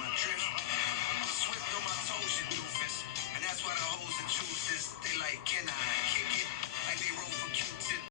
my drift. Swift on my toes, you doofus. And that's why the hoes that choose this, they like, can I?